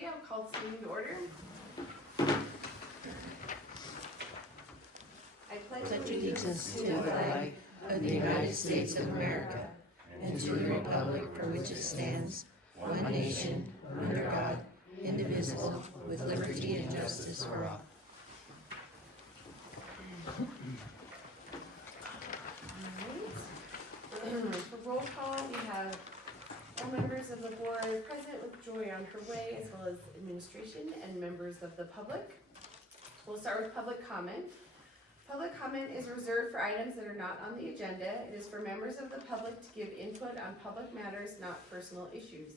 Okay, I'll call this meeting to order. I pledge allegiance to the flag of the United States of America and to the republic for which it stands, one nation, under God, indivisible, with liberty and justice for all. Alright. For roll call, we have all members of the board present with Joy on her way, as well as administration and members of the public. We'll start with public comment. Public comment is reserved for items that are not on the agenda. It is for members of the public to give input on public matters, not personal issues.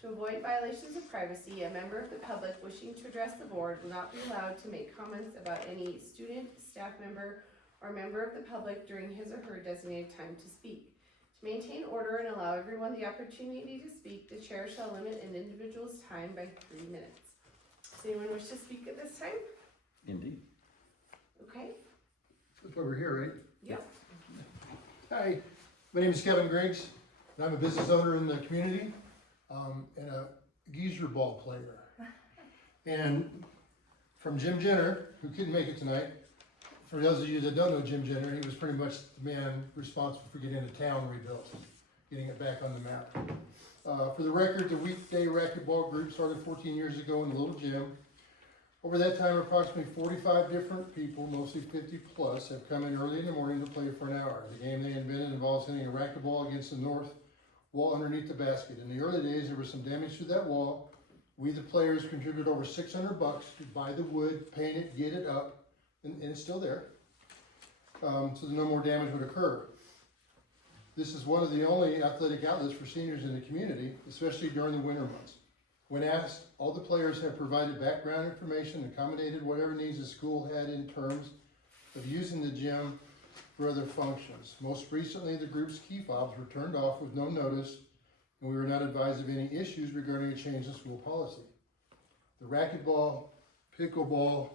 To avoid violations of privacy, a member of the public wishing to address the board will not be allowed to make comments about any student, staff member, or member of the public during his or her designated time to speak. To maintain order and allow everyone the opportunity to speak, the chair shall limit an individual's time by 3 minutes. Does anyone wish to speak at this time? Indeed. Okay. That's why we're here, right? Yep. Hi, my name is Kevin Griggs, and I'm a business owner in the community, and a geezer ball player. And from Jim Jenner, who couldn't make it tonight, for those of you that don't know Jim Jenner, he was pretty much the man responsible for getting the town rebuilt, getting it back on the map. For the record, the weekday racquetball group started 14 years ago in the little gym. Over that time, approximately 45 different people, mostly 50 plus, have come in early in the morning to play for an hour. The game they invented involves hitting a racquetball against the north wall underneath the basket. In the early days, there was some damage to that wall. We, the players, contributed over $600 to buy the wood, paint it, get it up, and it's still there, so that no more damage would occur. This is one of the only athletic outlets for seniors in the community, especially during the winter months. When asked, all the players have provided background information, accommodated whatever needs the school had in terms of using the gym for other functions. Most recently, the group's key fobs were turned off with no notice, and we were not advised of any issues regarding a change in school policy. The racquetball, pickleball,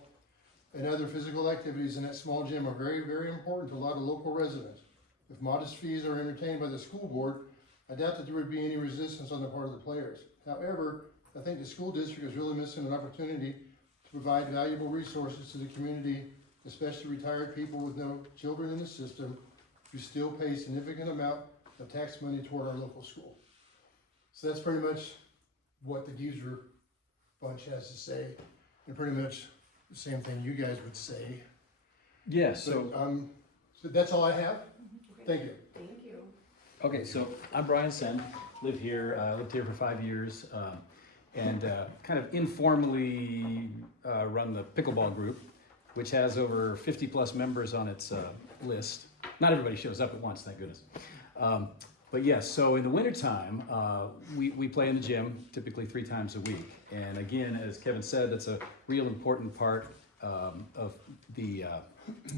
and other physical activities in that small gym are very, very important to a lot of local residents. If modest fees are entertained by the school board, I doubt that there would be any resistance on the part of the players. However, I think the school district is really missing an opportunity to provide valuable resources to the community, especially retired people with no children in the system who still pay significant amount of tax money toward our local school. So that's pretty much what the Geezer bunch has to say, and pretty much the same thing you guys would say. Yeah, so, But, so that's all I have. Okay. Thank you. Thank you. okay, so I'm Brian Send, lived here for 5 years, and kind of informally run the pickleball group, which has over 50 plus members on its list. Not everybody shows up at once, thank goodness. But yes, so in the wintertime, we play in the gym, typically 3 times a week. And again, as Kevin said, that's a real important part of the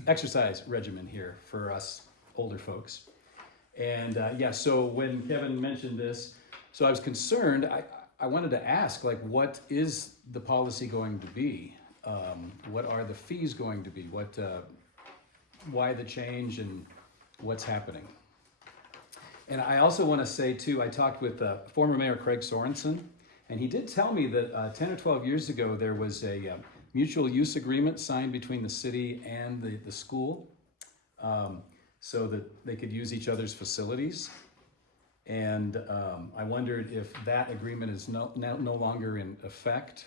exercise regimen here for us older folks. And yeah, so when Kevin mentioned this, so I was concerned, I wanted to ask, like, what is the policy going to be? What are the fees going to be? Why the change and what's happening? And I also want to say too, I talked with former Mayor Craig Sorensen, and he did tell me that 10 or 12 years ago there was a mutual use agreement signed between the city and the school, so that they could use each other's facilities. And I wondered if that agreement is no longer in effect,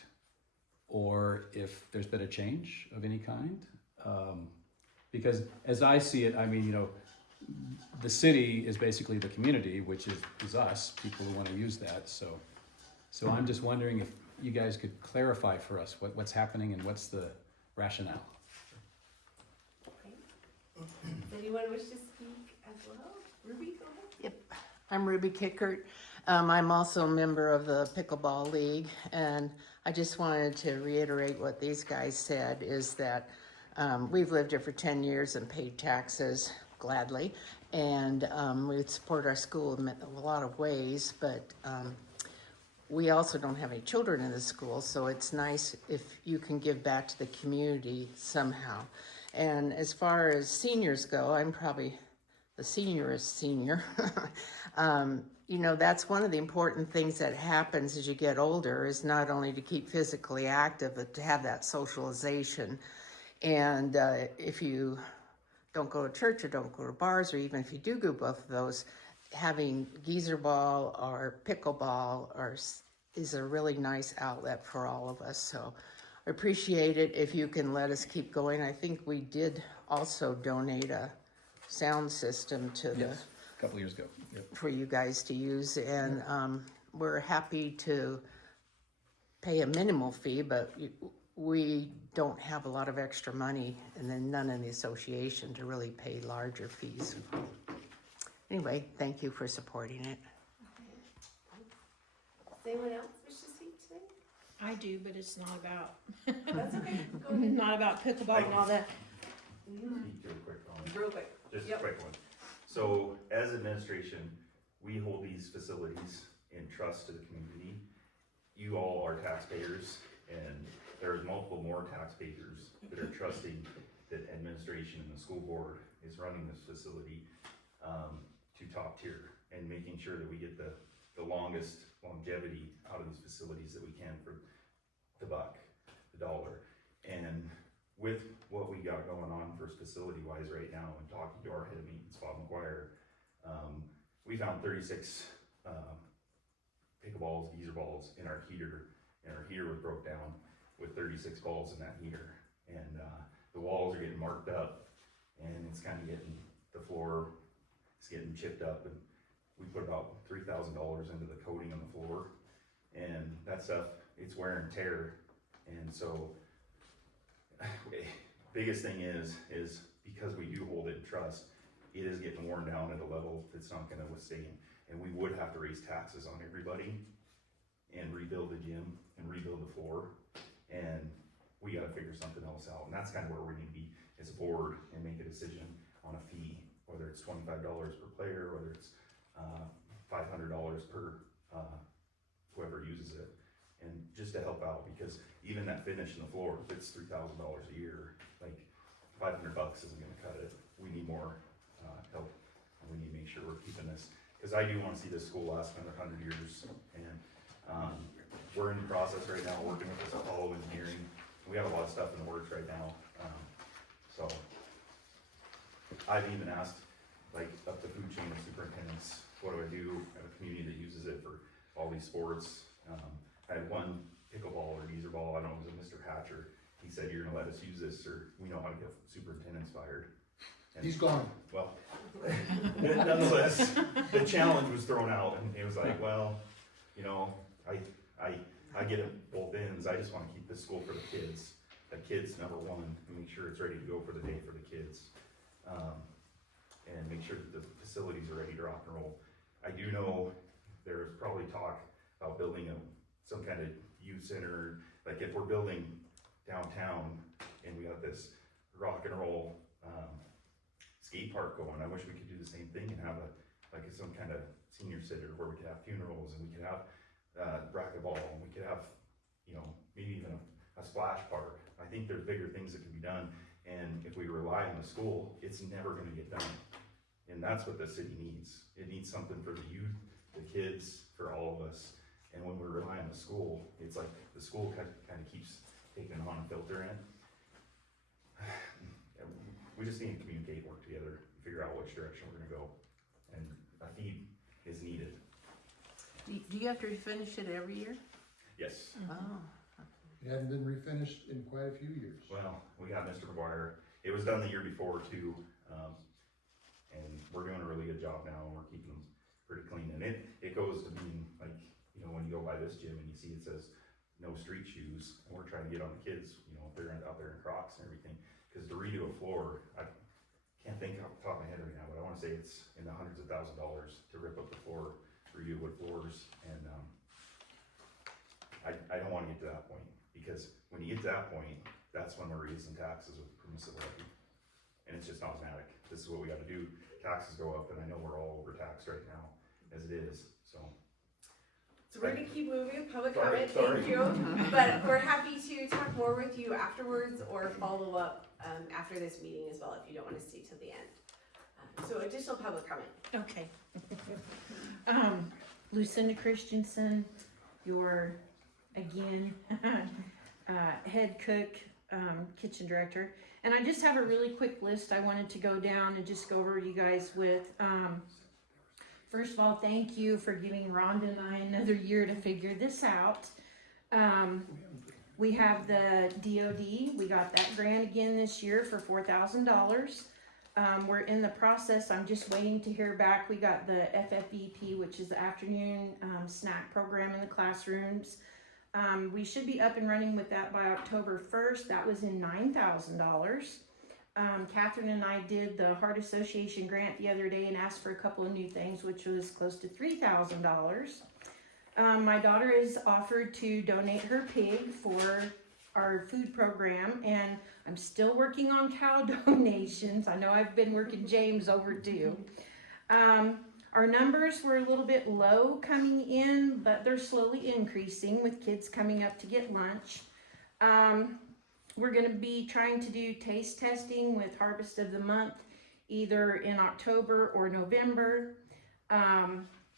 or if there's been a change of any kind. Because as I see it, I mean, you know, the city is basically the community, which is us, people who want to use that. So I'm just wondering if you guys could clarify for us what's happening and what's the rationale. Okay. Does anyone wish to speak as well? Ruby, go ahead. Yep, I'm Ruby Kickert. I'm also a member of the Pickleball League, and I just wanted to reiterate what these guys said, is that we've lived here for 10 years and paid taxes gladly, and we support our school in a lot of ways, but we also don't have any children in the school, so it's nice if you can give back to the community somehow. And as far as seniors go, I'm probably the seniorest senior. you know, that's one of the important things that happens as you get older is not only to keep physically active, but to have that socialization. And if you don't go to church or don't go to bars, or even if you do go both of those, having geezer ball or pickleball is a really nice outlet for all of us. So I appreciate it if you can let us keep going. I think we did also donate a sound system to Yes, a couple years ago. Yep. for you guys to use, and we're happy to pay a minimal fee, but we don't have a lot of extra money, and then none in the association to really pay larger fees. Anyway, thank you for supporting it. Does anyone else wish to speak today? I do, but it's not about That's okay, go ahead. not about pickleball and all that. Speak real quick on it. Real quick. Just Yep. a quick one. So as administration, we hold these facilities in trust to the community. You all are taxpayers, and there's multiple more taxpayers that are trusting that administration and the school board is running this facility to top tier and making sure that we get the longest longevity out of these facilities that we can for the buck, the dollar. And with what we got going on for facility wise right now, and talking to our head of maintenance, Bob McGuire, we found 36 pickleballs, geezer balls in our heater, and our heater was broke down with 36 balls in that heater. And the walls are getting marked up, and it's kind of getting, the floor is getting chipped up, and we put about $3,000 into the coating on the floor, and that stuff, it's wear and tear. And so biggest thing is because we do hold it in trust, it is getting worn down at a level that's not gonna withstand. And we would have to raise taxes on everybody and rebuild the gym and rebuild the floor. And we gotta figure something else out. And that's kind of where we need to be as a board and make a decision on a fee, whether it's $25 per player, whether it's $500 per whoever uses it. And just to help out, because even that finish in the floor, if it's $3,000 a year, like $500 isn't gonna cut it. We need more help, and we need to make sure we're keeping this, because I do wanna see this school last another 100 years. And we're in the process right now, working with this Apollo Engineering. We have a lot of stuff in the works right now. So I've even asked, like, up the food chain of superintendents, what do I do? I have a community that uses it for all these sports. I had one pickleball or geezer ball, I don't know, it was a Mr. Hatcher. He said, "You're gonna let us use this, or we know how to get superintendents fired." And, He's gone. well, nonetheless, the challenge was thrown out, and it was like, well, you know, I get it both ends. I just wanna keep this school for the kids. The kids, number one, and make sure it's ready to go for the day for the kids. And make sure that the facilities are ready to rock and roll. I do know there's probably talk about building some kind of youth center, like if we're building downtown and we got this rock and roll skate park going, I wish we could do the same thing and have some kind of senior center where we could have funerals, and we could have racquetball, and we could have, you know, maybe even a splash park. I think there's bigger things that can be done, and if we rely on the school, it's never gonna get done. And that's what the city needs. It needs something for the youth, the kids, for all of us. And when we rely on the school, it's like the school kind of keeps taking on and filtering it. We just need to communicate, work together, figure out which direction we're gonna go. And a feed is needed. Do you have to refinish it every year? Yes. Oh. It hadn't been refinished in quite a few years. Well, we got Mr. McGuire. It was done the year before too. And we're doing a really good job now, and we're keeping them pretty clean. And it goes to being like, you know, when you go by this gym and you see it says no street shoes, and we're trying to get on the kids, you know, if they're out there in Crocs and everything. Because to redo a floor, I can't think off the top of my head right now, but I want to say it's in the hundreds of $1,000s to rip up the floor, redo wood floors. And I don't want to get to that point, because when you get to that point, that's when we're raising taxes with permissive levy. And it's just automatic. This is what we got to do. Taxes go up, and I know we're all overtaxed right now as it is. So we're gonna keep moving with public Sorry, comment, sorry. thank you. But we're happy to talk more with you afterwards, or follow up after this meeting as well, if you don't wanna stay till the end. So additional public comment. Okay, Lucinda Christensen, your, again, head cook, kitchen director. And I just have a really quick list I wanted to go down and just go over you guys with. First of all, thank you for giving Rhonda and I another year to figure this out. We have the DOD, we got that grant again this year for $4,000. We're in the process, I'm just waiting to hear back. We got the FFEP, which is the afternoon snack program in the classrooms. We should be up and running with that by October 1st. That was in $9,000. Catherine and I did the Heart Association grant the other day and asked for a couple of new things, which was close to $3,000. My daughter has offered to donate her pig for our food program, and I'm still working on cow donations. I know I've been working James overdue. Our numbers were a little bit low coming in, but they're slowly increasing with kids coming up to get lunch. We're going to be trying to do taste testing with Harvest of the Month, either in October or November.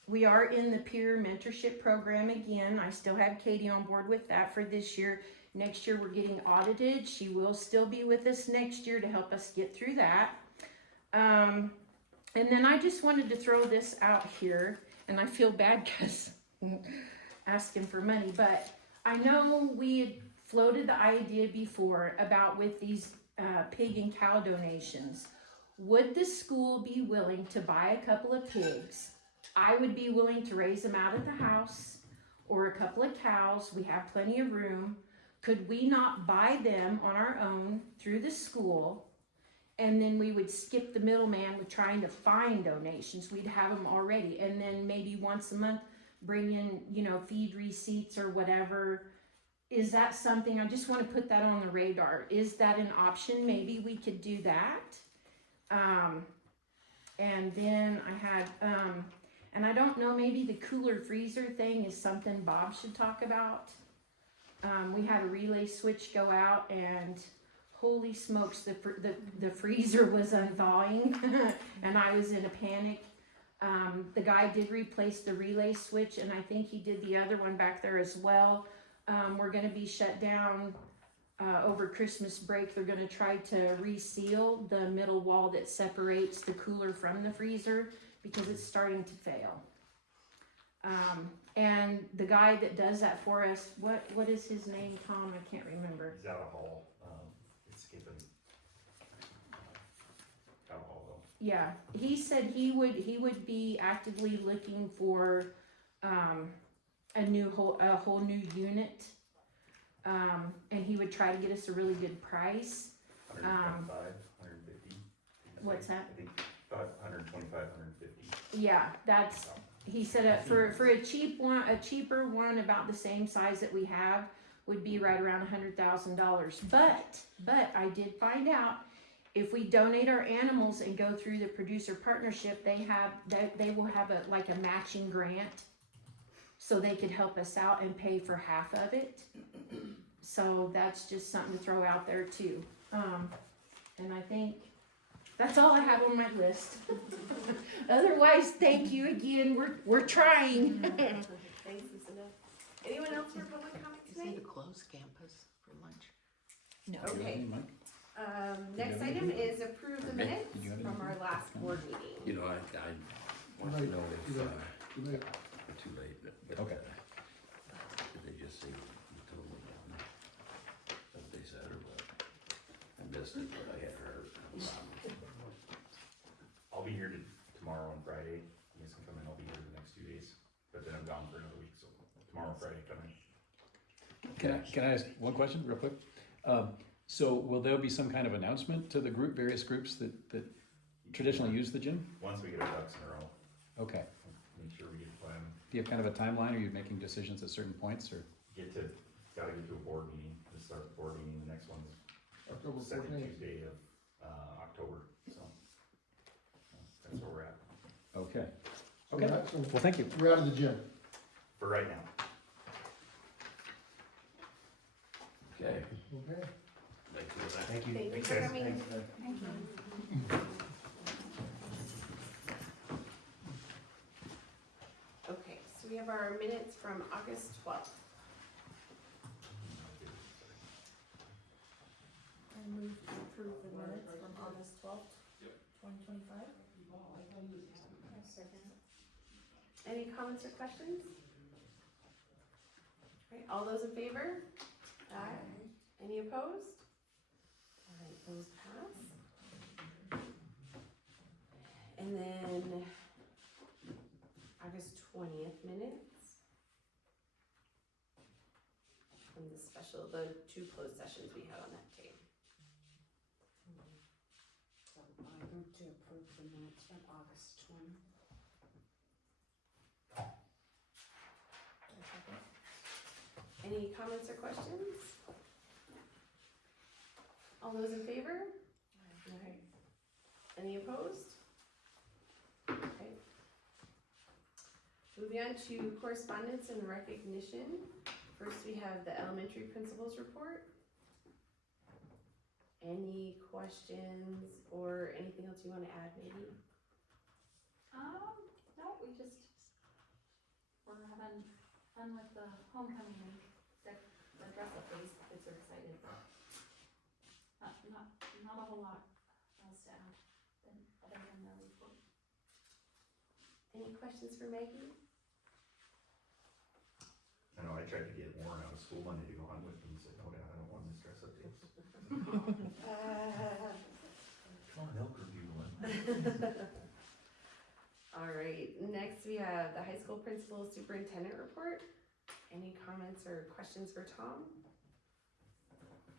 We are in the peer mentorship program again. I still have Katie on board with that for this year. Next year we're getting audited. She will still be with us next year to help us get through that. And then I just wanted to throw this out here, and I feel bad because asking for money, but I know we had floated the idea before about with these pig and cow donations. Would the school be willing to buy a couple of pigs? I would be willing to raise them out at the house, or a couple of cows. We have plenty of room. Could we not buy them on our own through the school? And then we would skip the middleman with trying to find donations. We'd have them already. And then maybe once a month, bring in, feed receipts or whatever. Is that something, I just want to put that on the radar. Is that an option? Maybe we could do that. And then I had, and I don't know, maybe the cooler freezer thing is something Bob should talk about. We had a relay switch go out, and holy smokes, the freezer was unthawing and I was in a panic. The guy did replace the relay switch, and I think he did the other one back there as well. We're going to be shut down over Christmas break. They're going to try to reseal the middle wall that separates the cooler from the freezer because it's starting to fail. And the guy that does that for us, what is his name, Tom? I can't remember. He's out of hall, it's skipping. Out of hall though. Yeah, he said he would be actively looking for a whole new unit, and he would try to get us a really good price. 125, 150. What's that? I think about 125, 150. Yeah, that's. He said for a cheaper one about the same size that we have would be right around $100,000. But I did find out if we donate our animals and go through the producer partnership, they will have a matching grant, so they could help us out and pay for half of it. So that's just something to throw out there too. And I think that's all I have on my list. Otherwise, thank you again. We're trying. Thanks, Lucinda. Anyone else for public comment Is it tonight? a closed campus for lunch? No. Okay. Mike? Next have item anything? is approve the minutes Did you have from our anything? last board meeting. You know, I want to know if, Too late. we're too late, but, Okay. did they just say, you told me, what they said or what? I missed it, but I had heard. I'll be here tomorrow and Friday. You guys can come in, I'll be here the next 2 days. But then I'm gone for another week, so tomorrow, Friday, come in. Can I ask one question real quick? So will there be some kind of announcement to the various groups that traditionally use the gym? Once we get our ducks in a row, Okay. make sure we get the plan. Do you have kind of a timeline? Are you making decisions at certain points, or? Gotta get to a board meeting, to start the board meeting, the next one's October second 14th. Tuesday of, October, so. That's where we're at, Okay. So Okay. we're- so Well, thank you. we're out of the gym. for right now. Okay, Okay. thanks for that. Thank you. Thank you Thanks, for guys. coming. our minutes from August 12th. I move to approve the minutes from August 12th, 2025. Any comments or questions? Alright, all those in favor? Aye. Any opposed? Alright, those pass. And then August 20th minutes. From the 2 closed sessions we had on that tape. I move to approve the minutes from August 20. Any comments or questions? All those in favor? Alright. Any opposed? Okay. Moving on to correspondence and recognition. First, we have the elementary principals report. Any questions or anything else you want to add, maybe? No, we're having fun with the homecoming week, the dress up days, the kids are excited, but not a whole lot else to add other than the report. Any questions for Maggie? I know I tried to get Warren out of school Monday to go on with me, he said, no, Dad, I don't want this dress up days. Come on, help review one. Alright, next we have the high school principal superintendent report. Any comments or questions for Tom?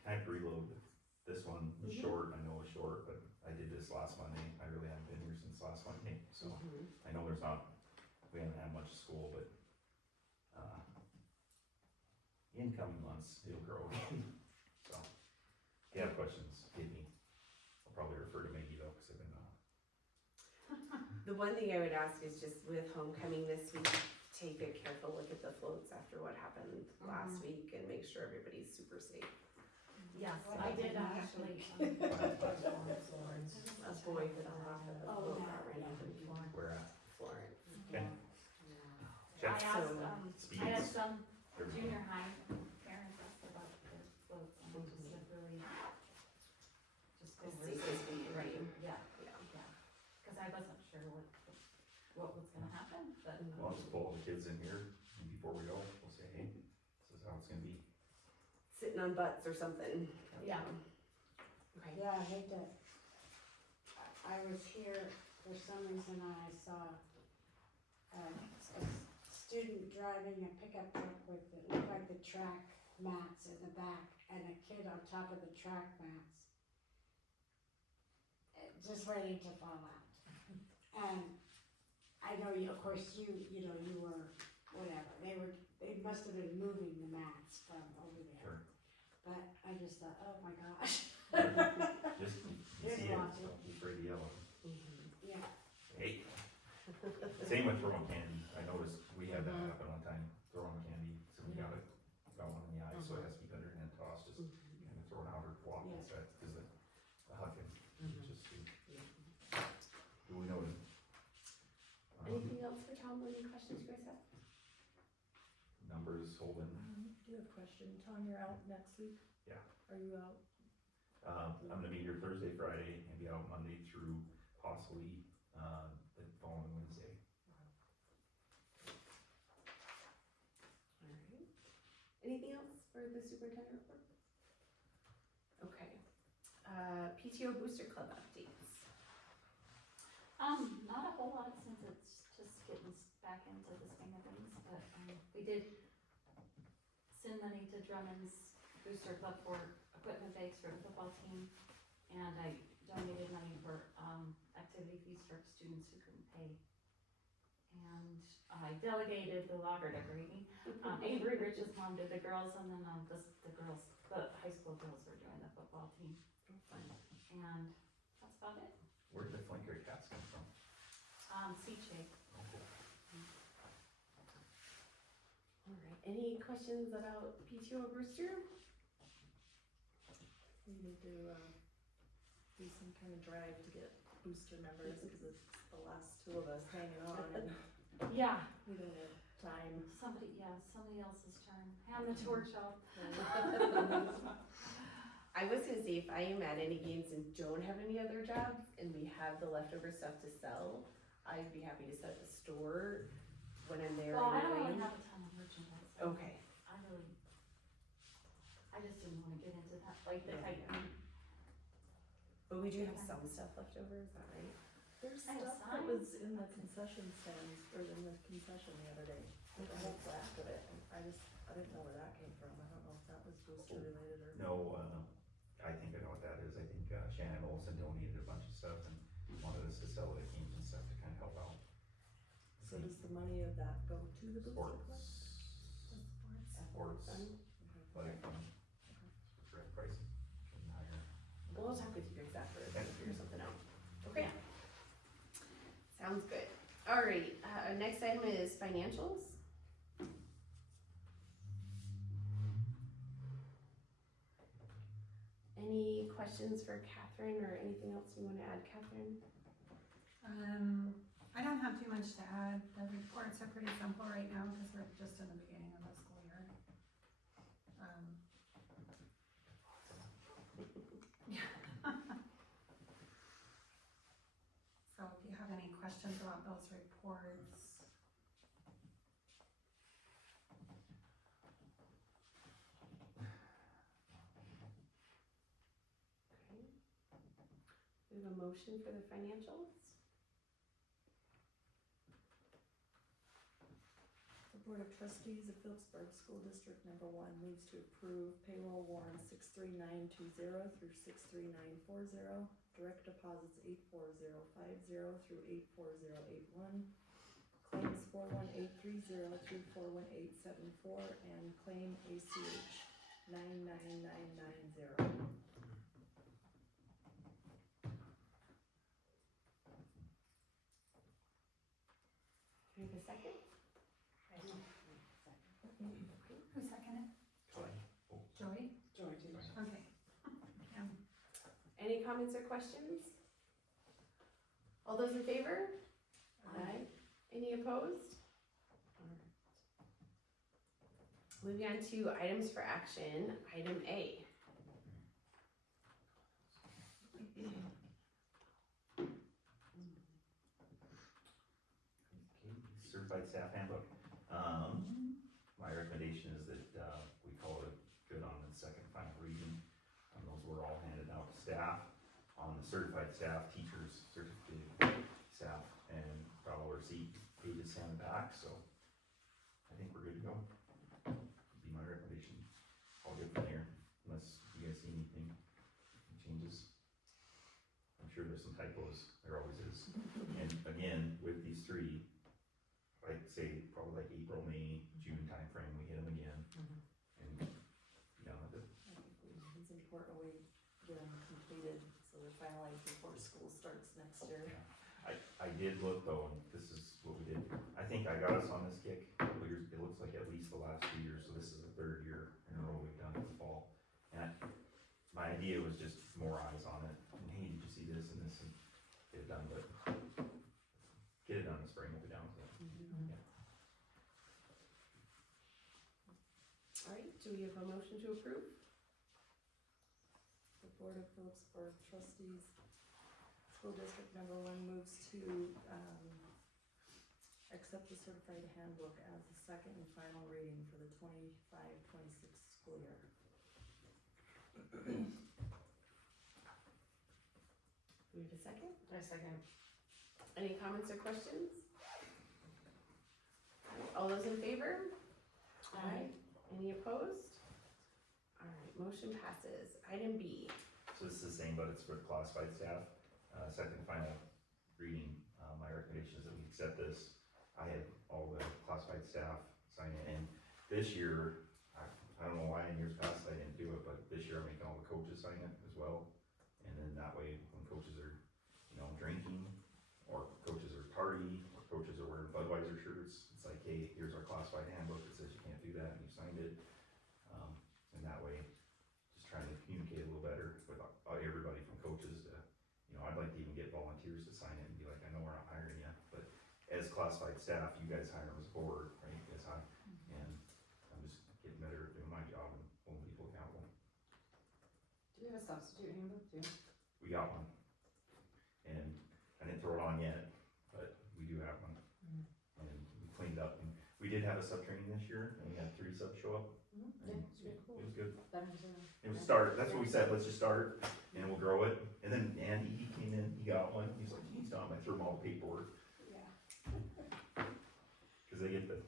I have to reload this one, it's short, I know it's short, but I did this last Monday, I really haven't been here since last Monday, so I know we haven't had much school, but incoming months, it'll grow. So, if you have questions, hit me. I'll probably refer to Maggie though, cause I've been The one thing I would ask is just with homecoming this week, take a careful look at the floats after what happened last week and make sure everybody's super safe. Yes, I did actually. A boy fell off of the float got right into the where at. Florence. Okay. I Check. asked, I had Speeds. some Everything. junior high parents asked about their floats, and I just said really, just go As risk safe as it. we can be. Yeah, Yeah. cause I wasn't sure what was gonna happen, but. Well, I'll just pull all the kids in here, and before we go, we'll say, hey, this is how it's gonna be. Sitting on butts or something. Yeah. Okay. Yeah, I hate that. I was here, for some reason I saw a student driving a pickup truck with, it looked like the track mats in the back, and a kid on top of the track mats. Just ready to fall out. And I know you, of course, you were, whatever, they must have been moving the mats from over there. Sure. But I just thought, oh my gosh. Just, you Didn't see it, want so to. be afraid to yell. Yeah. Hey. Same with throwing candy, I noticed we had that happen one time, throwing candy, somebody got one in the eye, so it has to be better than tossed, just kind of throw it out or walk Yeah. instead, cause the hucking, just do we know? Anything else for Tom? Any questions you guys have? Numbers holding, Do you have a question? Tom, you're out next week? Yeah. Are you out? I'm gonna be here Thursday, Friday, and be out Monday through possibly, the following Wednesday. Alright. Anything else for the superintendent report? Okay. PTO Booster Club updates. Not a whole lot since it's just getting back into the swing of things, but, we did send money to Drummond's Booster Club for equipment bags for the football team, and I donated money for, activity fees for students who couldn't pay. And I delegated the logger decorating. Avery Rich's mom did the girls, and then, the high school girls were doing the football team, Fun. and that's about it. Where did the flanker cats come from? Seat shape. Alright, any questions about PTO Brewster? We need to, do some kind of drive to get booster members, because it's the last two of us hanging on, and Yeah, we don't have time. Somebody else's turn. Hand the torch off. I was gonna say, if I am at any games and don't have any other jobs and we have the leftover stuff to sell, I'd be happy to set up a store when I'm there. Well, I don't anyway. really have a ton of merchandise. so Okay, I just didn't wanna get into that, like, but we do have some stuff left over, is that right? There's I have stuff that signs. was in the concession stands, or in the concession the other day, with a whole rack of it, and I didn't know where that came from, I don't know if that was booster related or. No, I think I know what that is. I think Shannon Olson donated a bunch of stuff and wanted us to sell it at games and stuff to kind of help out. So does the money of that go to the booster club? Sports, Fun. like, correct pricing. and higher. We'll talk with you guys after and figure something out. Okay. Sounds good. All right, next item is financials. Any questions for Catherine or anything else you wanna add, Catherine? I don't have too much to add. The reports are pretty simple right now because we're just in the beginning of the school year. So if you have any questions about those reports. Okay. We have a motion for the financials. The Board of Trustees of Phillipsburg School District Number 1 moves to approve payroll warrants 63920 through 63940, direct deposits 84050 through 84081, claims 41830 through 41874, and claim ACH 99990. Can we have a second? Who seconded? Joey? Okay. Kim? Any comments or questions? All those in favor? Aye. Any opposed? Alright. Moving on to items for action, item A. Okay, certified staff handbook. My recommendation is that, we call it good on the second final reading. Those were all handed out to staff. On the certified staff, teachers, certificated staff, and probably receipt pages sent back, so I think we're good to go. Be my recommendation. All good from here, unless you guys see anything, changes. I'm sure there's some typos, there always is. And again, with these three, I'd say probably like April, May, June timeframe, we hit them again. And, you know, It's important we get them completed, so they're finalized before school starts next year. I did look though, and this is what we did. I think I got us on this kick, it looks like at least the last 2 years, so this is the third year in a row we've done it in the fall. And my idea was just more eyes on it, and hey, did you see this and this, and get it done, but get it done in the spring, we'll be down to it. Alright, do we have a motion to approve? The Board of Phillipsburg Trustees, School District Number 1 moves to, accept the certified handbook as the second and final reading for the 25-26 school year. Do we have a second? I second. Any comments or questions? All those in favor? Aye. Any opposed? Alright, motion passes. Item B. So this is the same, but it's for the classified staff. Second and final reading, my recommendation is that we accept this. I had all the classified staff sign it, and this year, I don't know why in years past I didn't do it, but this year I'm making all the coaches sign it as well. And then that way, when coaches are, you know, drinking, or coaches are tardy, or coaches are wearing Budweiser shirts, it's like, hey, here's our classified handbook that says you can't do that, and you signed it. And that way, just trying to communicate a little better with everybody from coaches to, you know, I'd like to even get volunteers to sign it and be like, I know we're not hiring you, but as classified staff, you guys hire them as board, right? As we have a substitute handbook too? We got one. And I didn't throw it on yet, but we do have one. And we cleaned up, and we did have a sub training this year, and we had 3 subs show up. Yeah, And it's really cool. It was good. That was, It was start, that's what we said, let's just start, and we'll grow it. And then Andy, he came in, he got one, he's like, he's done, I threw him all the paperwork. Yeah. Cause they get the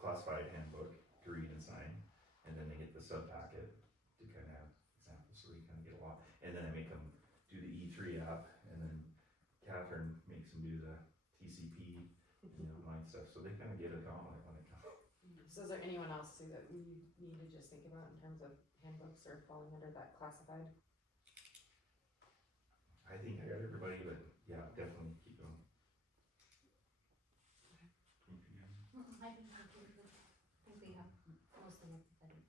classified handbook to read and sign, and then they get the sub packet to kind of have examples, so they kind of get a lot. And then I make them do the E3 app, and then Catherine makes them do the TCP, online stuff, so they kind of get it on when it comes. So is there anyone else too that we need to just think about in terms of handbooks or falling under that classified? I think I got everybody, but yeah, definitely keep them. I think we have most of everybody.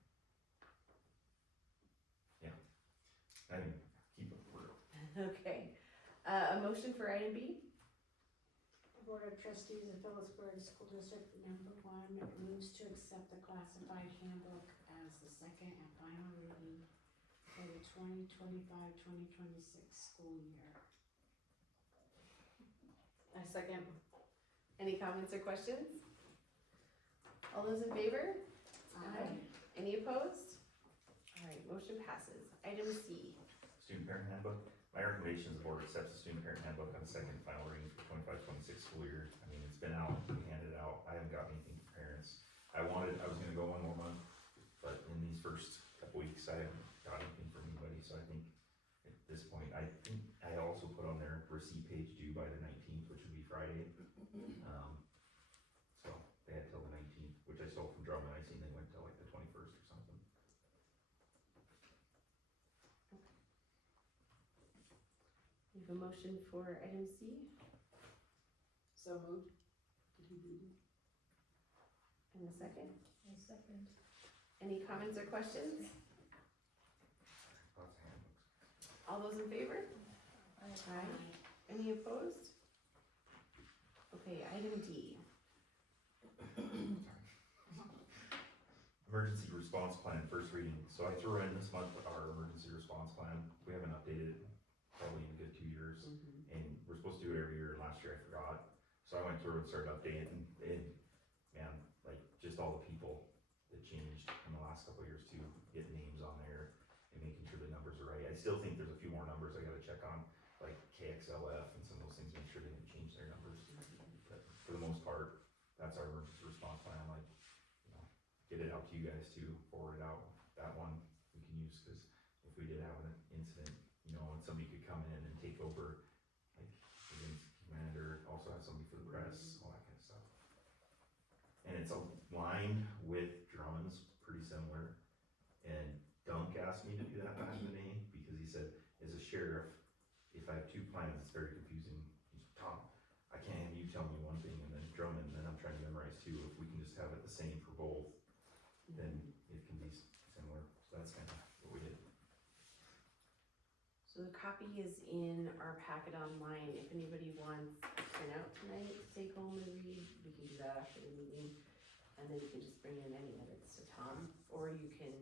I mean, keep them for Okay, a motion for item B? The Board of Trustees of Phillipsburg School District Number 1 moves to accept the classified handbook as the second and final reading for the 2025-2026 school year. I second. Any comments or questions? All those in favor? Any opposed? Alright, motion passes. Item C. student parent handbook. My recommendation is the board accepts the student parent handbook on the second and final reading for 25-26 school year. I mean, it's been out, been handed out. I haven't got anything for parents. I was gonna go 1 more month, but in these first couple weeks, I haven't got anything from anybody, so I think at this point, I think I also put on there receipt page due by the 19th, which would be Friday. So they had till the 19th, which I stole from Drummond. I seen they went till like the 21st or something. We have a motion for item C. So moved. And a second. A second. Any comments or questions? Lots of handbooks. All those in favor? Aye. Any opposed? Okay, item D. Emergency response plan, first reading. So I threw in this month our emergency response plan. We haven't updated it probably in a good 2 years. And we're supposed to do it every year, and last year I forgot. So I went through and started updating, and man, like just all the people that changed in the last couple of years too, getting names on there and making sure the numbers are right. I still think there's a few more numbers I gotta check on, like KXLF and some of those things, make sure they didn't change their numbers. But for the most part, that's our emergency response plan, like, get it out to you guys too, forward it out. That one we can use, cause if we did have an incident, and somebody could come in and take over, like, emergency commander, also have somebody for the press, all that kind of stuff. And it's aligned with Drummond's, pretty similar. And Dunk asked me to do that back in the day, because he said, as a sheriff, if I have 2 plans, it's very confusing. He's Tom, I can't have you tell me one thing and then Drummond, and then I'm trying to memorize 2. If we can just have it the same for both, then it can be similar. So that's kind of what we did. So the copy is in our packet online. If anybody wants a printout tonight to take home and read, we can do that after the meeting. And then you can just bring in any edits to Tom, or you can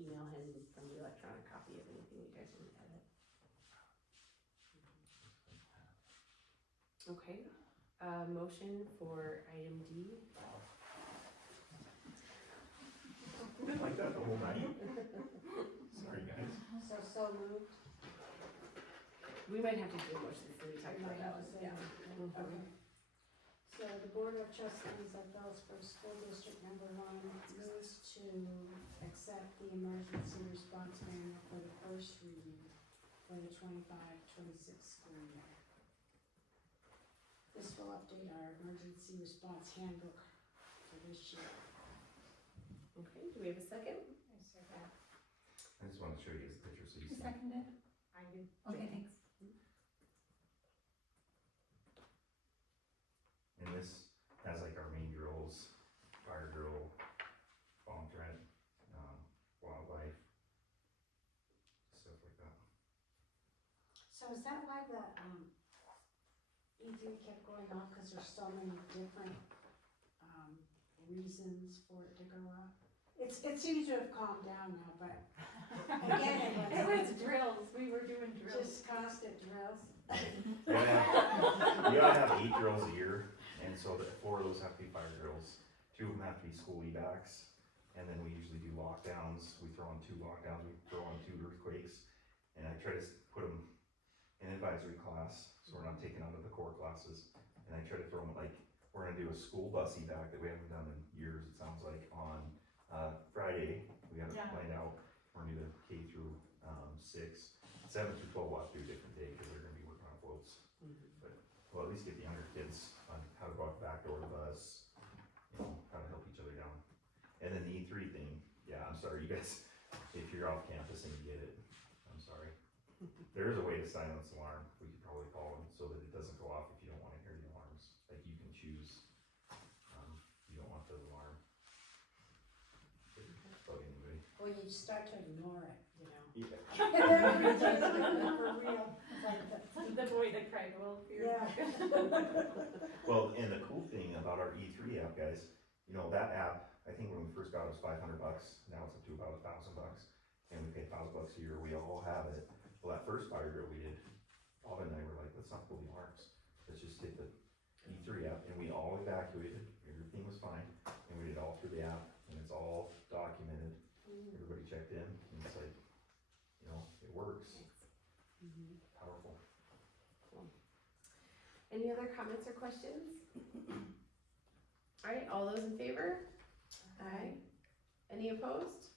email him from the electronic copy of anything you guys want to edit. Okay, motion for item D. Been like that the whole night. Sorry, guys. So moved. We might have to do a motion, so we talked about that one, yeah. Okay. So the Board of Trustees of Phillipsburg School District Number 1 moves to accept the emergency response manual for the first reading for the 25-26 school year. This will update our emergency response handbook for this year. Okay, do we have a second? I said that. I just want to show you guys the picture so you Who see. seconded? I do. Okay, thanks. And this has like our main drills, fire drill, bomb threat, wildlife, stuff like that. So is that why the, E3 kept going off, cause there's so many different, reasons for it to go up? It seems to have calmed down now, but Again, It was drills, we were doing drills. just constant drills. You gotta have 8 drills a year, and so 4 of those have to be fire drills. 2 of them have to be school evacs, and then we usually do lockdowns. We throw on 2 lockdowns, we throw on 2 earthquakes, and I try to put them in advisory class, so we're not taking out of the core classes. And I try to throw them, like, we're gonna do a school bus evac that we haven't done in years, it sounds like, on Friday. We haven't Yeah. planned out, we're gonna do the K through 6. 7 through 12 we'll have to do a different day, because they're gonna be working on floats. But we'll at least get the younger kids on how to go out the back door of the bus, you know, how to help each other down. And then the E3 thing, yeah, I'm sorry, you guys, if you're off campus and you get it, I'm sorry. There is a way to silence the alarm, we could probably call them so that it doesn't go off if you don't wanna hear the alarms. Like, you can choose, you don't want the alarm. But anyway. Well, you start to ignore it, you know. Yeah. For real. It's like The boy that cried wolf. Yeah. Well, and the cool thing about our E3 app, guys, you know, that app, I think when we first got it was $500, now it's up to about $1,000. And we pay $1,000 a year, we all have it. Well, that first fire drill we did, Bob and I were like, let's not pull the alarms, let's just hit the E3 app, and we all evacuated, everything was fine, and we did it all through the app, and it's all documented, everybody checked in, and it's like, you know, it works, powerful. Any other comments or questions? Alright, all those in favor? Aye. Any opposed?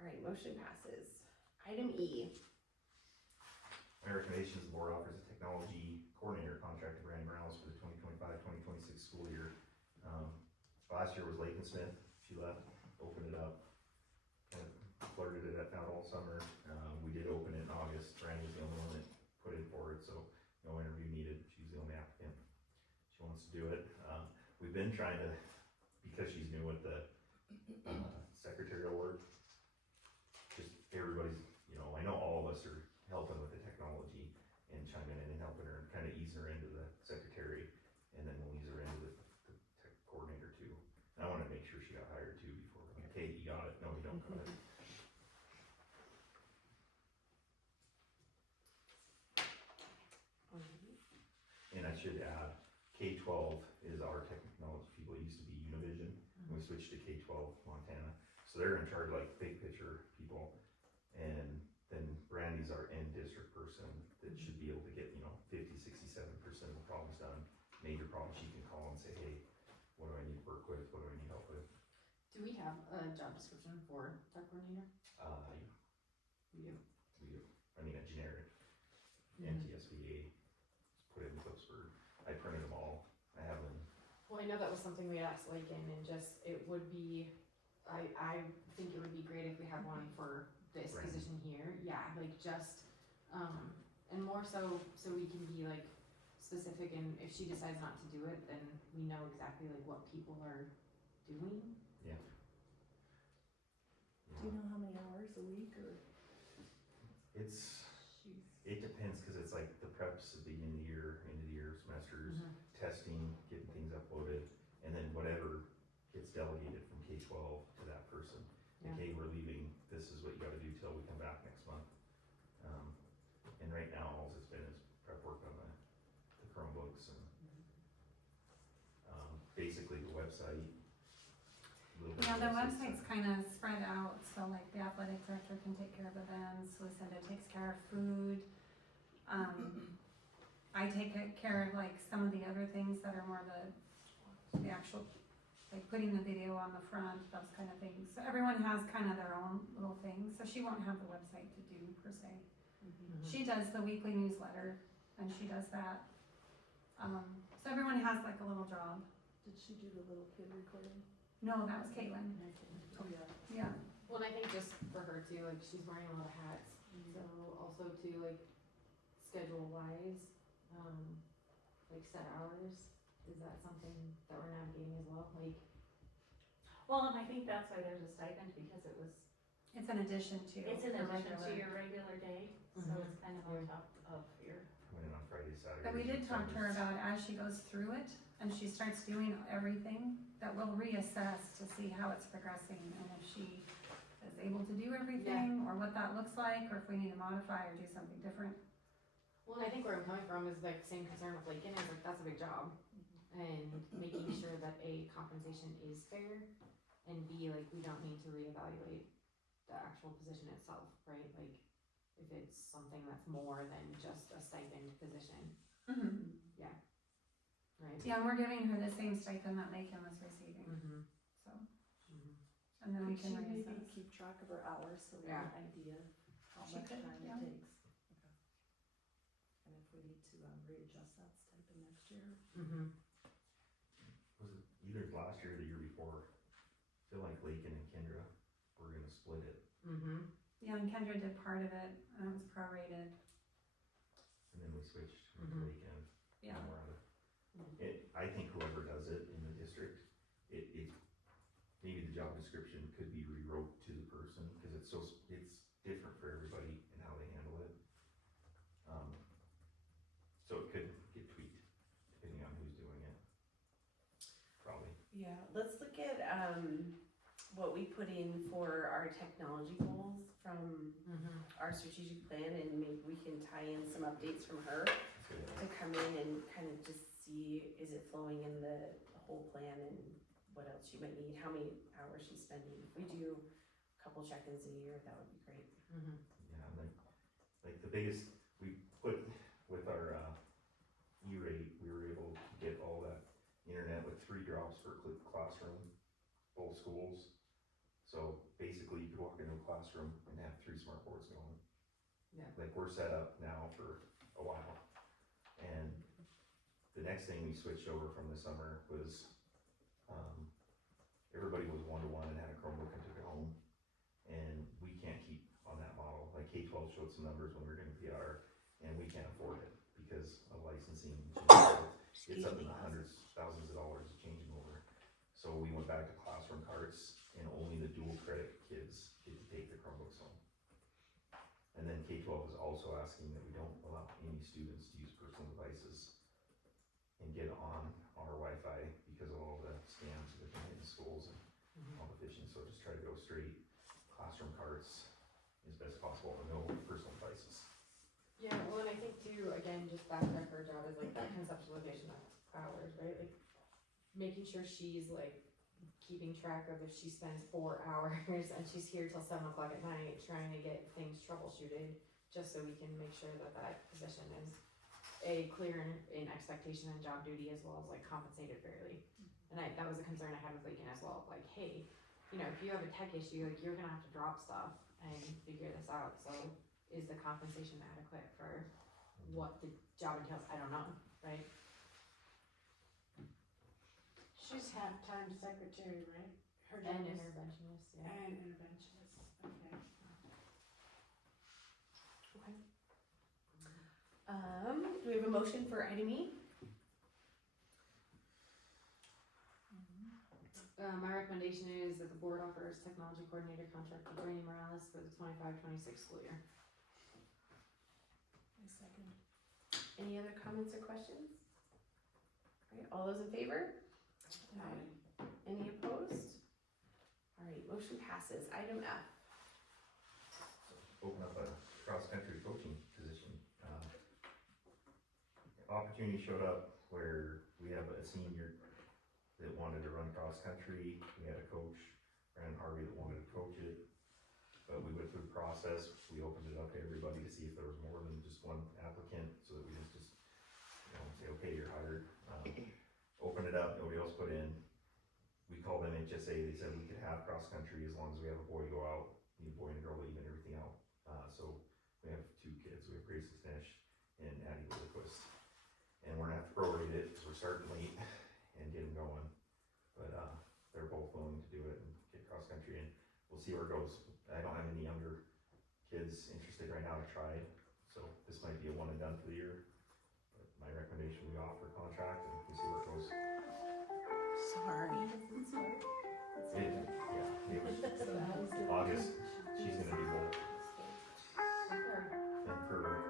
Alright, motion passes. Item E. My recommendation is the board offers a technology coordinator contract to Brandy Morales for the 2025-2026 school year. Last year was Lakin Smith, she left, opened it up, kind of flirted it out all summer. We did open it in August, Brandy was the only one that put in for it, so no interview needed, she's the only applicant. She wants to do it. We've been trying to, because she's new with the secretarial work, just everybody's, you know, I know all of us are helping with the technology and chiming in and helping her and kind of easing her into the secretary, and then we'll ease her into the tech coordinator too. And I wanna make sure she got hired too before, okay, you got it, no, you don't got it. And I should add, K-12 is our technology people, it used to be Univision, and we switched to K-12 Montana. So they're in charge of like big picture people, and then Brandy's our end district person that should be able to get, you know, 50, 60, 70% of the problems done. Major problems, she can call and say, hey, what do I need to work with, what do I need help with? Do we have a job description for tech coordinator? We do, I mean, a generic NTSVA, put it in Clipsburg, I printed them all, I have them. Well, I know that was something we asked Lakin, and just, it would be, I think it would be great if we had one for this Right. position here, yeah, like just, and more so we can be like specific, and if she decides not to do it, then we know exactly like what people are doing. Do you know how many hours a week or? It depends, cause it's like the preps at the end of the year semesters, testing, getting things uploaded, and then whatever gets delegated from K-12 to that person. Yeah. Okay, we're leaving, this is what you gotta do till we come back next month. And right now, all it's been is prep work on the Chromebooks and, basically the website. Yeah, the website's kind of spread out, so like the athletic director can take care of events, Lucinda takes care of food. I take care of like some of the other things that are more the actual, like putting the video on the front, those kind of things. So everyone has kind of their own little things, so she won't have the website to do per se. She does the weekly newsletter, and she does that. So everyone has like a little job. Did she do the little kid recording? No, that was Caitlin. Oh, yeah. Yeah. Well, and I think just for her too, like she's wearing a lot of hats, so also too, like schedule wise, like set hours, is that something that we're navigating as well, like? Well, and I think that's why there's a stipend, because it was, It's an addition to. it's in her addition to regular. your regular day, so it's kind of on top of your. Coming in on Friday, Saturday. But we did talk to her about as she goes through it and she starts doing everything, that we'll reassess to see how it's progressing, and if she is able to do everything, or what that looks like, or if we need to modify or do something different. Well, and I think where I'm coming from is like same concern with Lincoln is like that's a big job, and making sure that A, compensation is fair, and B, like we don't need to reevaluate the actual position itself, right? Like if it's something that's more than just a stipend position, right? Yeah, and we're giving her the same stipend that Macon was receiving, Mm-hmm. so, and then we Could can she maybe reassess. keep track of her hours so we have an idea of how She much could, time yeah. it takes? Okay. And if we need to readjust that stipend next year? Mm-hmm. Was it either last year or the year before? I feel like Lakin and Kendra were gonna split it, Mm-hmm. Yeah, and Kendra did part of it, and it was prorated. and then we switched to Mhm. Lakin. Yeah. More out of it. I think whoever does it in the district, it maybe the job description could be rewrote to the person, cause it's it's different for everybody and how they handle it. So it could get tweaked depending on who's doing it. Probably. Yeah, let's look at, what we put in for our technology goals from Mm-hmm. our strategic plan, and maybe we can tie in some updates from her That's good. to come in and kind of just see, is it flowing in the whole plan, and what else she might need, how many hours she's spending. If we do a couple check-ins a year, that would be great. Mm-hmm. Yeah, and like the biggest, we put with our, E-rate, we were able to get all that internet with 3 drops per classroom, both schools. So basically, you could walk into a classroom and have 3 smart boards going. Yeah. Like we're set up now for a while. And the next thing we switched over from the summer was, everybody was 1-to-1 and had a Chromebook and took it home. And we can't keep on that model. Like K-12 showed some numbers when we were doing PR, and we can't afford it because of licensing. It's up in the hundreds, thousands of dollars changing over. So we went back to classroom carts, and only the dual credit kids get to take the Chromebooks home. And then K-12 is also asking that we don't allow any students to use personal devices and get on our Wi-Fi because of all the scams that have been hitting schools and all the phishing. So just try to go straight classroom carts as best possible and no personal devices. Yeah, well, and I think too, again, just backtrack her job is like that conceptualization of hours, right? Like making sure she's like keeping track of if she spends 4 hours and she's here till 7 o'clock at night trying to get things troubleshooted, just so we can make sure that that position is a clear in expectation and job duty as well as like compensated fairly. And that was a concern I had with Lincoln as well, like, hey, you know, if you have a tech issue, like you're gonna have to drop stuff and figure this out, so is the compensation adequate for what the job entails? I don't know, right? She's half-time secretary, right? Her And job is- interventionist, yeah. And interventionist, okay. Okay. Do we have a motion for item E? My recommendation is that the board offers technology coordinator contract to Brandy Morales for the 25-26 school year. I second. Any other comments or questions? Alright, all those in favor? Aye. Any opposed? Alright, motion passes. Item F. Open up a cross-country coaching position. Opportunity showed up where we have a senior that wanted to run cross-country. We had a coach, Brandon Harvey, that wanted to coach it. But we went through the process, we opened it up to everybody to see if there was more than just one applicant, so that we didn't just, you know, say, okay, you're hired. Opened it up, nobody else put in. We called MHSA, they said we could have cross-country as long as we have a boy go out, a boy and a girl to even everything out. So we have 2 kids, we have Grace Snesh and Addie Lillquist. And we're gonna have to prorate it, because we're starting late and get them going. But, they're both willing to do it and get cross-country, and we'll see where it goes. I don't have any younger kids interested right now to try, so this might be a one and done for the year. But my recommendation, we offer a contract and we see where it goes. Sorry. It was August, she's gonna do that. And for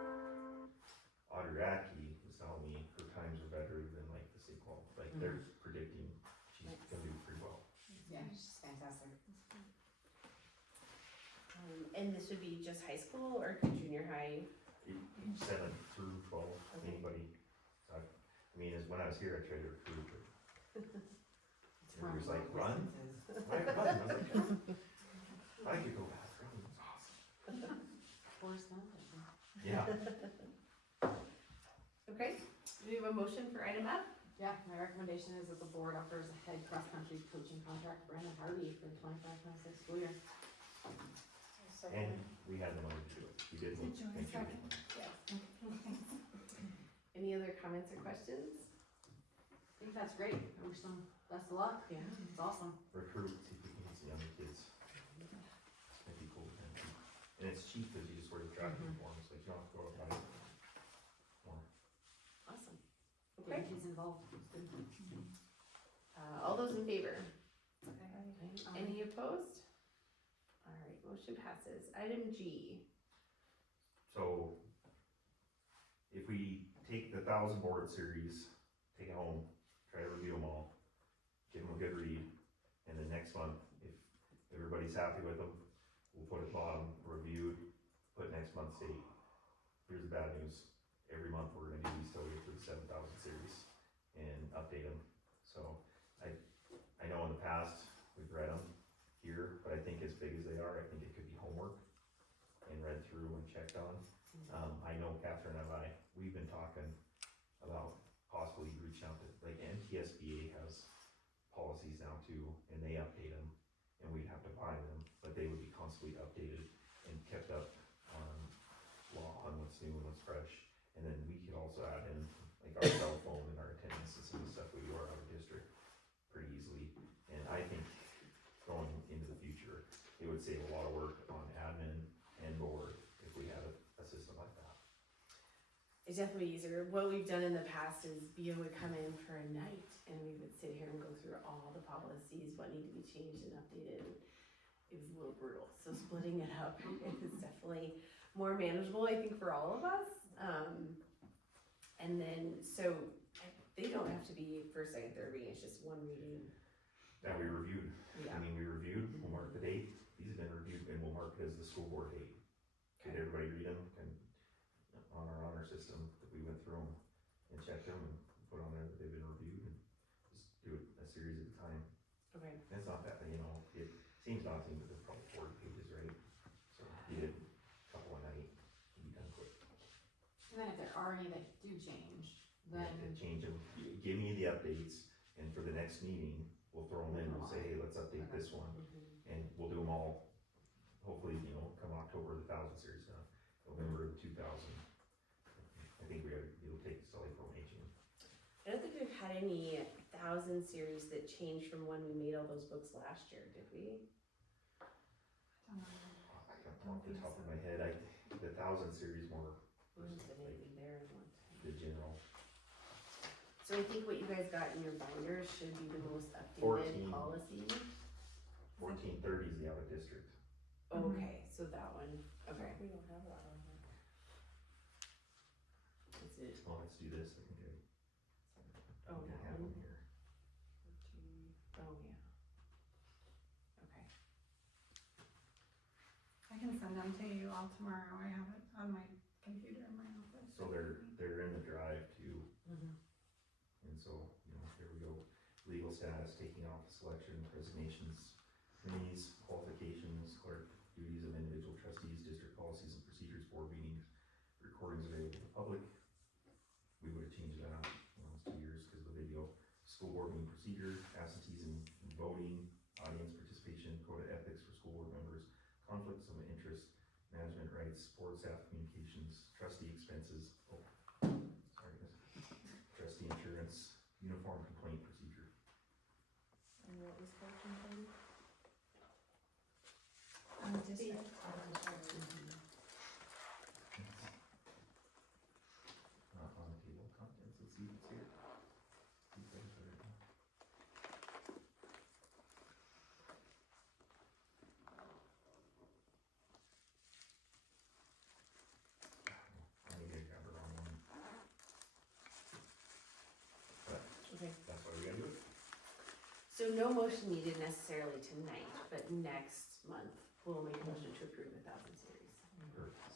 Audrey Radke was telling me her times are better than like the sequel, like they're predicting she's gonna do pretty well. Yeah, she's fantastic. And this would be just high school or could junior high? 7 through 12, anybody. I mean, when I was here, I tried to recruit, but everybody was like, run? Why run? I was like, I could go back, running was awesome. Force that. Yeah. Okay, do we have a motion for item F? Yeah, my recommendation is that the board offers a head cross-country coaching contract to Brandon Hardy for the 25-26 school year. And we had the money to do it. We did. Did Joy make sure we- second? Any other comments or questions? I think that's great. I wish them best of luck. Yeah, it's awesome. Recruit, see if we can get some younger kids. It'd be cool. And it's cheap because you just wear the track uniforms, like you don't have to go out and buy more. Awesome. Getting Okay, kids involved. It's good. all those in favor? Aye. Any opposed? All right, motion passes. Item G. So if we take the 1,000 board series, take it home, try to review them all, give them a good read, and then next month, if everybody's happy with them, we'll put at the bottom, reviewed, put next month's date. Here's the bad news, every month we're gonna do these till we get through the 7,000 series and update them. So I know in the past, we've read them here, but I think as big as they are, I think it could be homework and read through and checked on. I know Catherine and we've been talking about possibly reaching out to, like NTSBA has policies now too, and they update them, and we'd have to buy them, but they would be constantly updated and kept up on law on what's new and what's fresh. And then we could also add in like our cell phone and our attendance and some of the stuff we do out of our district pretty easily. And I think going into the future, it would save a lot of work on admin and board if we had a system like that. It's definitely easier. What we've done in the past is Bio would come in for a night and we would sit here and go through all the policies, what need to be changed and updated. It was a little brutal, so splitting it up is definitely more manageable, I think, for all of us. And then, so they don't have to be first, second, third reading, it's just one reading. That we reviewed. Yeah. I mean, we reviewed, we'll mark the date, these have been reviewed, and we'll mark it as the school board date. Can everybody read them, and on our honor system, that we went through them and checked them and put on there that they've been reviewed, and just do it a series at a time. Okay. And it's not that, you know, it seems daunting, but there's probably 40 pages, right? So you did a couple a night, and be done quick. And then if there are any that do change, then And change them, give me the updates, and for the next meeting, we'll throw them in, we'll say, hey, let's update this one, and we'll do them all, hopefully, you know, come October, the 1,000 series done, November, the 2,000. I think it'll take us till April, May, June. I don't think we've had any 1,000 series that changed from when we made all those books last year, did we? I don't know. I don't know off the top of my head, the 1,000 series more, We haven't done anything there in one time. the general. So I think what you guys got in your binders should be the most updated 14. policy. 1430 is the out of district. Okay, so that one, okay. We don't have that on here. Is it, Well, let's do this, I think I Oh, can that have one? them here. oh, yeah. Okay. I can send them to you all tomorrow. I have it on my computer in my office. So they're in the drive too. Mhm. And so, you know, here we go, legal status, taking off selection, resignations, committees, qualifications, clerk, duties of individual trustees, district policies and procedures, board meetings, recordings available to the public. We would have changed that, you know, it's 2 years because of the video. School board meeting procedure, absentees and voting, audience participation, code of ethics for school board members, conflicts of interest, management rights, board staff communications, trustee expenses, trustee insurance, uniform complaint procedure. And what was 1430? Not on the table of contents, let's see if it's here. See if I can put it in. I need to grab the wrong one. But Okay. that's why we gotta do it. So no motion needed necessarily tonight, but next month we'll make a motion to approve 1,000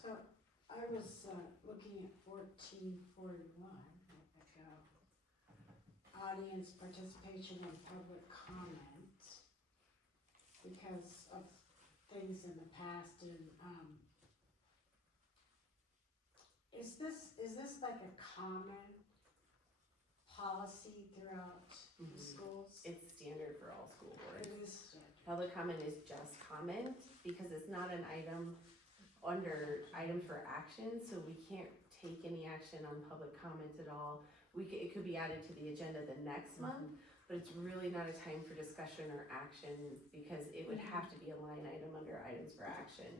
So I was looking at 1441, audience participation and public comment because of things in the past and is this like a common policy throughout the schools? It's standard for all school boards. It is standard. Public comment is just comment because it's not an item under item for action, so we can't take any action on public comment at all. It could be added to the agenda the next month, but it's really not a time for discussion or action because it would have to be a line item under items for action.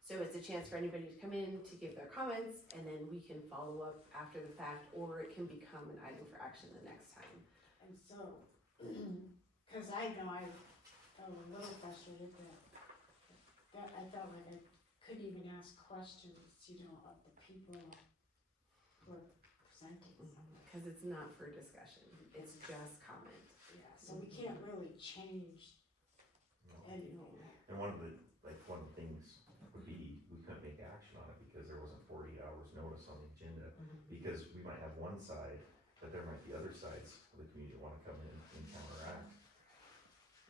So it's a chance for anybody to come in to give their comments and then we can follow up after the fact, or it can become an item for action the next time. And so, cause I know I felt a little frustrated that I felt like I couldn't even ask questions, you know, of the people who are presenting. Because it's not for discussion, it's just comment. Yeah, so we can't really change anything. And one of the things would be, we couldn't make action on it because there wasn't 48 hours notice on the agenda. Because we might have one side, but there might be other sides of the community that wanna come in and counteract.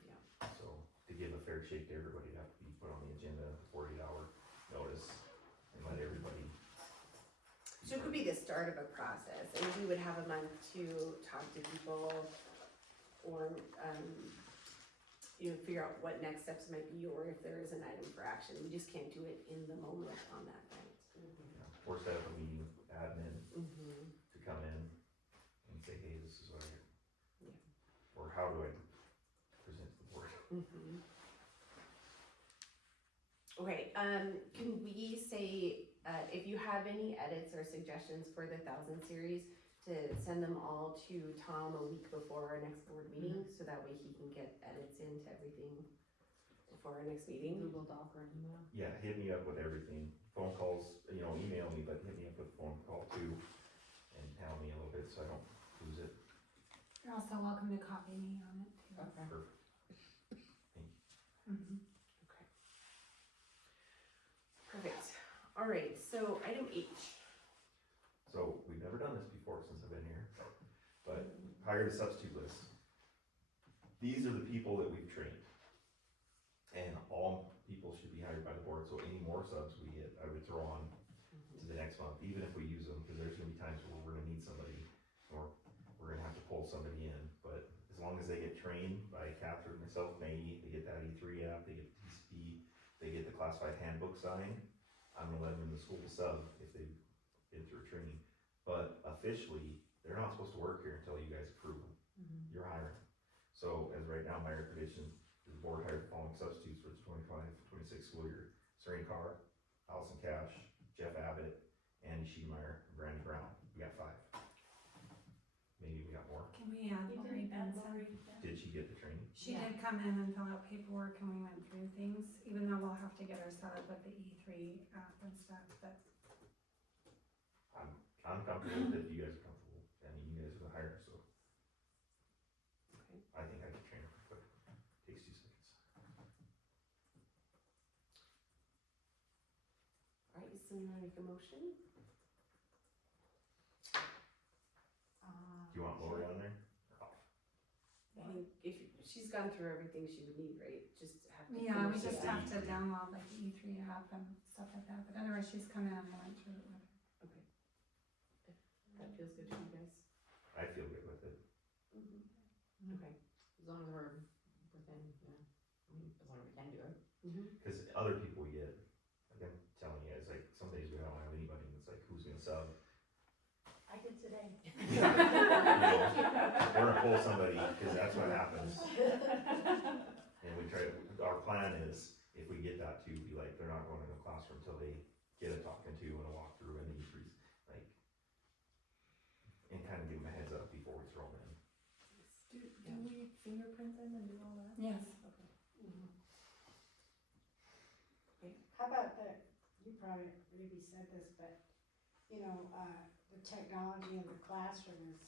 Yeah. So to give a fair shake to everybody, it'd have to be put on the agenda, 48-hour notice, and let everybody. So it could be the start of a process, and we would have a month to talk to people or, figure out what next steps might be, or if there is an item for action. We just can't do it in the moment on that night. Or set up a meeting, admin, to come in and say, hey, this is what I, or how do I present to the board? Okay, can we say, if you have any edits or suggestions for the 1000 series, to send them all to Tom a week before our next board meeting, so that way he can get edits into everything before our next meeting. Google Doc or email. Yeah, hit me up with everything, phone calls, email me, but hit me up with a phone call too, and tell me a little bit so I don't lose it. You're also welcome to copy me on it too. Okay. Okay. Perfect. All right, so item H. So we've never done this before since I've been here, but hire the substitute list. These are the people that we've trained. And all people should be hired by the board, so any more subs we get, I would throw on to the next month, even if we use them, because there's gonna be times where we're gonna need somebody, or we're gonna have to pull somebody in, but as long as they get trained by Catherine, myself, Maggie, they get that E3 app, they get the TCP, they get the classified handbook signed, I'm gonna let them in the school sub if they've been through training. But officially, they're not supposed to work here until you guys approve them. You're hiring. So as right now, my recommendation is the board hire the following substitutes for the 25-26 school year. Serene Carr, Allison Cash, Jeff Abbott, Andy Schiedmeyer, and Brandy Brown. We got 5. Maybe we got more. Can we add You Lori didn't add Benson? Lori. Did she get the training? She did come in and fill out paperwork and we went through things, even though we'll have to get her set up with the E3 app and stuff, but I'm comfortable with it if you guys are comfortable. I mean, you guys are the hire, so. Okay. I think I can train her quick. Takes 2 seconds. All right, so you wanna make a motion? Do you want Lori on there? Or off? I think if, she's gone through everything she would need, right? Just have to. yeah, we finish just it. have to download like the E3 app and stuff like that, but otherwise she's come in and I went through it with her. Okay. That feels good to you guys? I feel good with it. Okay. As long as we're within, as long as we can do it. Because other people we get, like I'm telling you guys, like some days we don't have anybody, and it's like, who's gonna sub? I did today. We're gonna pull somebody, because that's what happens. And we try, our plan is, if we get that to be like, they're not going in the classroom until they get a talking to and a walkthrough and the E3s, like, and kind of give them a heads up before we throw them in. Do we fingerprint them and do all that? Yes. Okay. How about you probably maybe said this, but, the technology in the classroom is,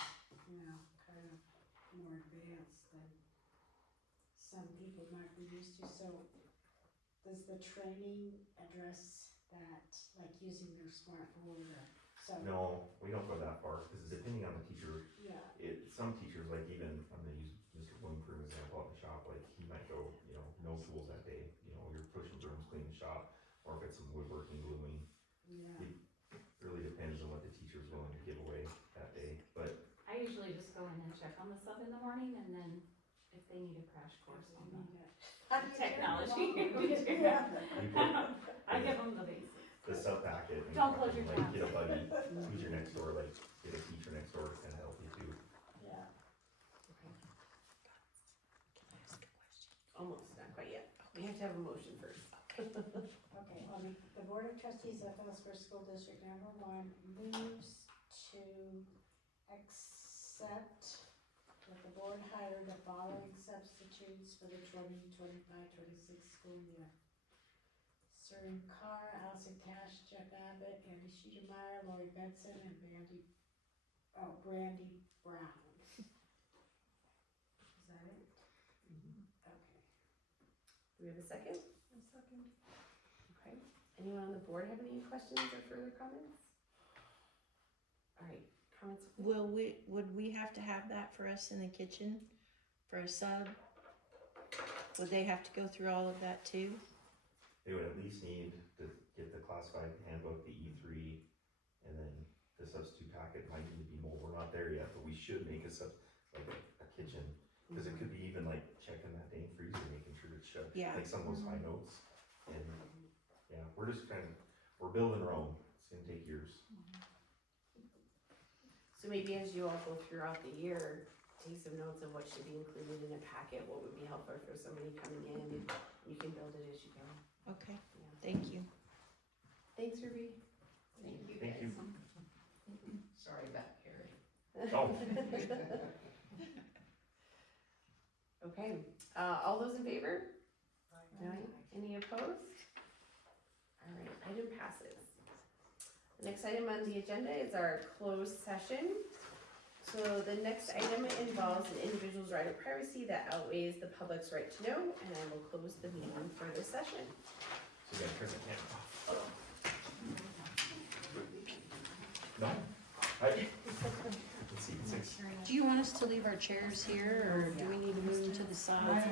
kind of more advanced than some people might be used to, so does the training address that, like using their smartphone or so? No, we don't go that far, because depending on the teacher, Yeah, some teachers, like even, I'm gonna use Mr. Bloom for an example at the shop, like he might go, no tools that day, you're pushing brooms, cleaning the shop, or if it's some woodworking, gluing. yeah. It really depends on what the teacher's willing to give away that day, but I usually just go in and check on the stuff in the morning, and then if they need a crash course on the technology, Yeah. you put I give them the basics. the sub packet and Don't close your like tabs. get a buddy, who's your next door, like get a teacher next door to kind of help you too. Yeah. Almost, not quite yet. We have to have a motion first. Okay, well, the Board of Trustees of Phillipsburg School District number 1 moves to accept that the board hire the following substitutes for the 2025-26 school year. Serene Carr, Allison Cash, Jeff Abbott, Andy Schiedermeyer, Lori Benson, and Brandy Brown. Is that it? Okay. Do we have a second? A second. Okay. Anyone on the board have any questions or further comments? All right, comments? Would we have to have that for us in the kitchen, for a sub? Would they have to go through all of that too? They would at least need to get the classified handbook, the E3, and then the substitute packet might need to be more, we're not there yet, but we should make like a kitchen. Cause it could be even like checking that dang freezer, making sure it's shut, Yeah. like some of those high notes. And yeah, we're building our own, it's gonna take years. So maybe as you all go throughout the year, take some notes of what should be included in a packet, what would be helpful for somebody coming in, and you can build it as you go. Okay, Yeah. thank you. Thanks, Ruby. Thank you. Sorry about Carrie. Oh, Okay, all those in favor? Aye. Any opposed? All right, item passes. The next item on the agenda is our closed session. So the next item involves an individual's right of privacy that outweighs the public's right to know, and I will close the meeting for this session. so you gotta turn the camera off. No? Let's see, 6. Do you want us to leave our chairs here, or do we need to move them to the side?